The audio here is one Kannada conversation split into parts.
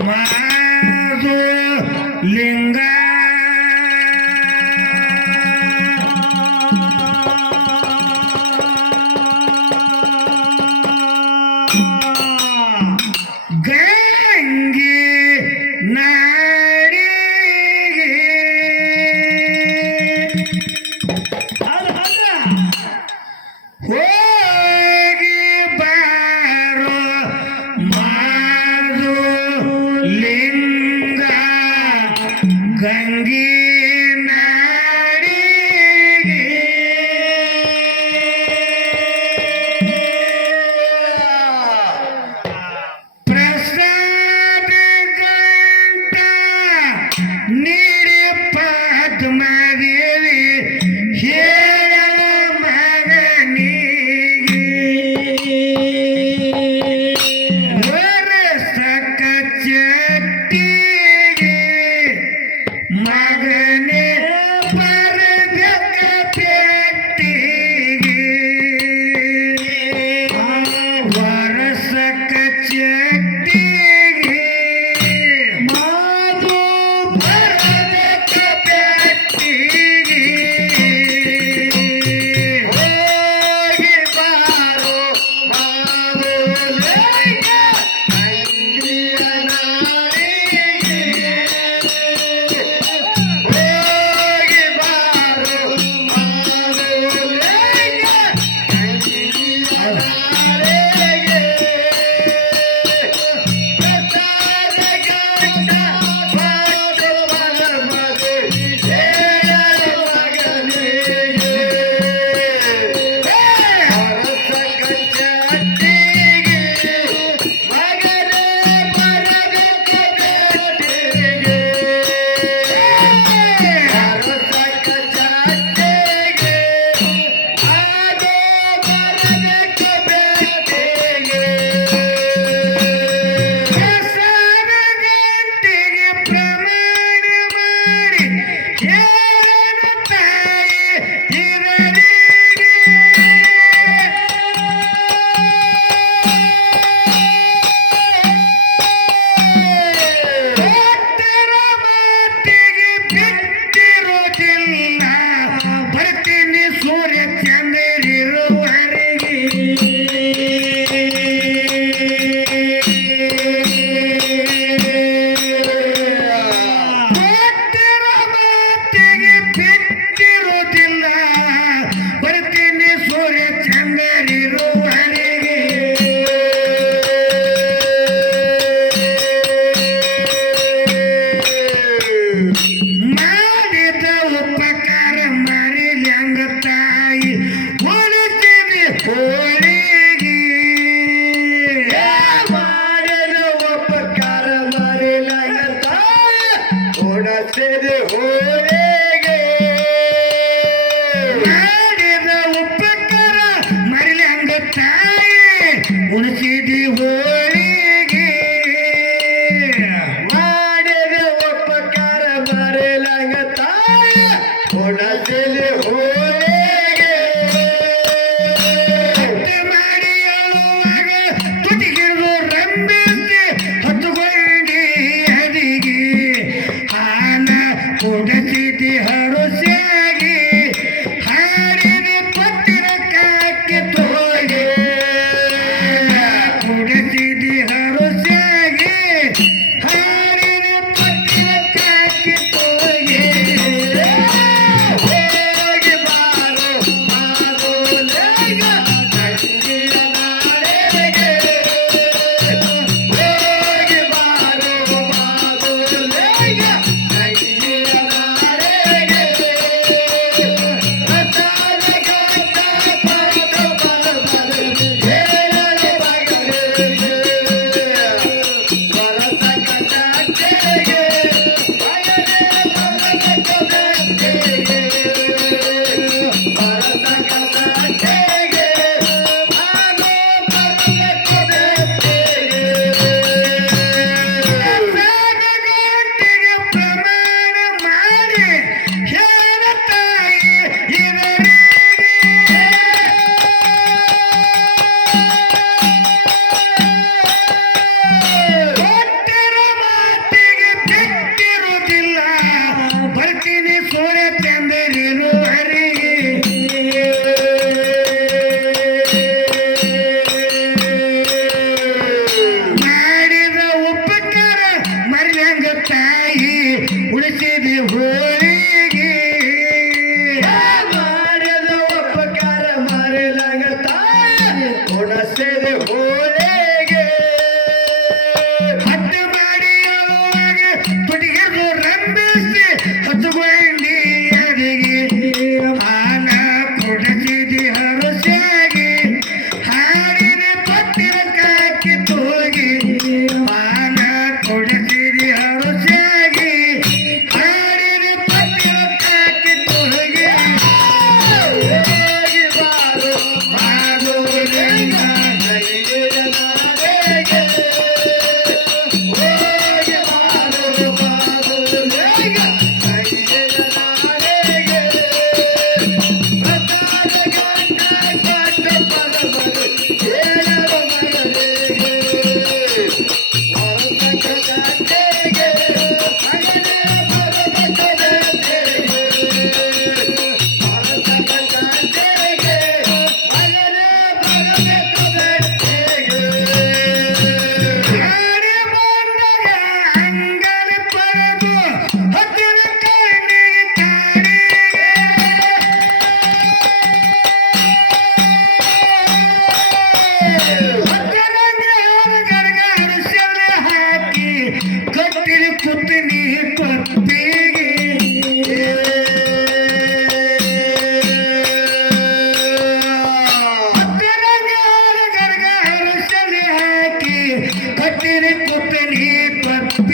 ಮಾದು ಲಿಂಗ तेरे को पे पर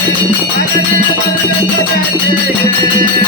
Thank you.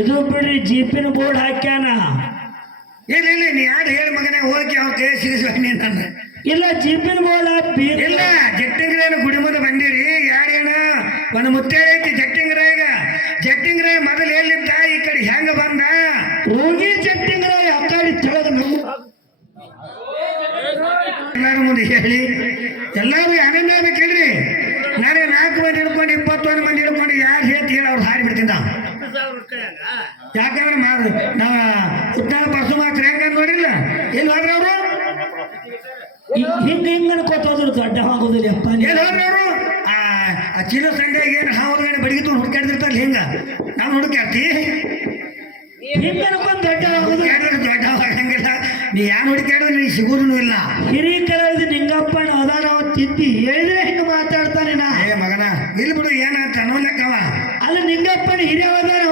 ಇದು ಬಿಡ್ರಿ ಜೀಪಿನ ಬೋರ್ಡ್ ಹಾಕ್ಯಾನ. ಇಲ್ಲ ಇಲ್ಲ ನೀ ಯಾರು ಹೇಳಿ ಮಗನೇ ಹೋಗಿ ಅವ್ರ ಕೈ ಸಿಗಿಸ್ಬೇಕು ನೀನು ನನ್ನ. ಇಲ್ಲ ಜೀಪಿನ ಬೋರ್ಡ್ ಹಾಕಿ ಇಲ್ಲ ಜಟ್ಟಿಂಗ್ರೇನು ಗುಡಿ ಮುಂದೆ ಬಂದಿರಿ. ಯಾರೇನ ಒಂದು ಮುತ್ತೇಳ ಐತಿ ಜಟ್ಟಿಂಗ್ರಾಯಗ ಜಟ್ಟಿಂಗ್ರಾಯ ಮೊದಲು ಎಲ್ಲಿದ್ದ? ಈ ಕಡೆ ಹೆಂಗ ಬಂದ? ಹೋಗಿ ಜಟ್ಟಿಂಗ್ರಾಯ ಆ ಕಡೆ ಎಲ್ಲರೂ ಮುಂದೆ ಹೇಳಿ. ಎಲ್ಲಾರು ಆನಂದ ಹೇಳಿ ಅವ್ರು ಹಾರಿ ಬಿಡ್ತಿದ್ದ ಯಾಕಂದ್ರೆ ನಾವು ಉತ್ತರ ಪಶು ಮಾತ್ರ ಹೆಂಗ ನೋಡಿಲ್ಲ? ಎಲ್ಲಿ ಹೋದ್ರೆ ಅವರು? ಹಿಂಗ ಹಿಂಗ ಕೊತ್ತೋದ್ರು ಹೋದ್ರು ದೊಡ್ಡ ಹೋಗೋದಿಲ್ಲ ಅಪ್ಪ. ಎಲ್ಲಿ ಹೋದ್ರೆ ಅವರು? ಆ ಚೀಲ ಸಂಡೆಗೆ ಏನು ಹಾವುಗಳನ್ನ ಬಡಿಗಿತು ಹುಡ್ಕಾಡ್ತಿರ್ತಾರಲ್ಲ ಹಿಂಗ? ನಾವು ಹುಡುಕಾಡ್ತಿ ಹಿಂಗ ಅನ್ಕೊಂಡ್ ದೊಡ್ಡ ಆಗೋದು. ದೊಡ್ಡ ಆಗಂಗಿಲ್ಲ. ನೀ ಯಾರು ಹುಡುಕಾಡಿದ್ರೆ ನೀ ಸಿಗೋದೂ ಇಲ್ಲ. ಹಿರೀಕರ ನಿಂಗಪ್ಪನ ಅದಾರ ಅವ ತಿದ್ದಿ ಹೇಳಿದ್ರೆ ಹಿಂಗ ಮಾತಾಡ್ತಾನೆ ನಾ? ಏ ಮಗನ ಇಲ್ಲಿ ಬಿಡು ಏನಂತ ಅನ್ನೋಲೆಕ್ಕವ ಅಲ್ಲ ನಿಂಗಪ್ಪನ